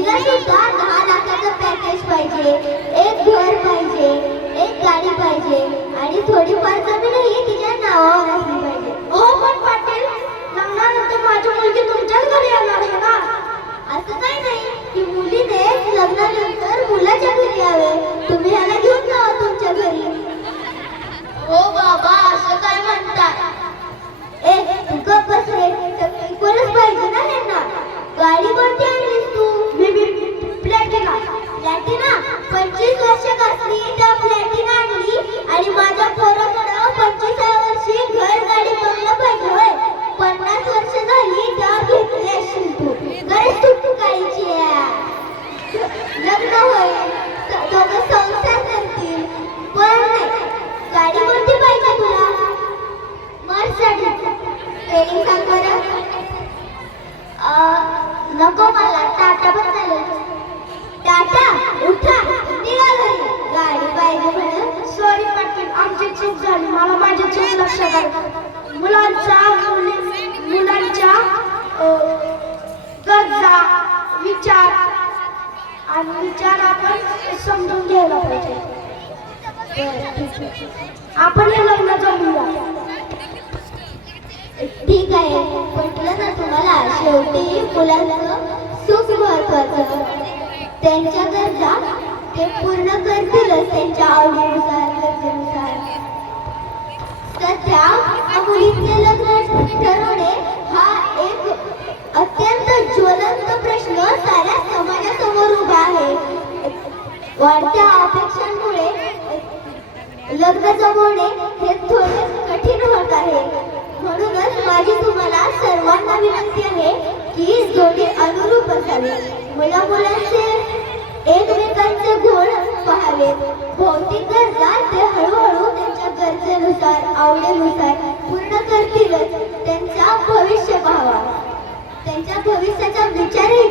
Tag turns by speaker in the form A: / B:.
A: तिला सुद्धा दहा लाखाचं पॅकेज पाहिजे. एक घर पाहिजे एक गाडी पाहिजे आणि थोडी नको मला टाटा पण चालेल टाटा उठा निघाल. गाडी पाहिजे म्हणून
B: सॉरी पाटील आमची चूक झाली. मला माझी चूक लक्षात आली. मुलांच्या मुली मुलांच्या गरजा विचार आणि विचार आपण समजून घ्यायला पाहिजे. आपण हे लग्न जमूया
A: शेवटी मुलांचं सुख महत्वाचं त्यांच्या गरजा ते पूर्ण करतीलच त्यांच्या आवडीनुसार गरजेनुसार. सध्या मुलीचे लग्न ठरवणे हा एक अत्यंत ज्वलंत प्रश्न साऱ्या समाजासमोर उभा आहे. वाढत्या अपेक्षांमुळे लग्न जमवणे हे थोडे कठीण होत आहे. म्हणूनच माझी तुम्हाला सर्वांना विनंती आहे दोन्ही जोडी अनुरूप असावी. मुला मुलांचे एकमेकांचे गुण पाहावे. भौतिक गरजा ते हळूहळू त्यांच्या गरजेनुसार आवडीनुसार पूर्ण करतीलच. त्यांचा भविष्य पाहावा. त्यांच्या भविष्याचा विचारही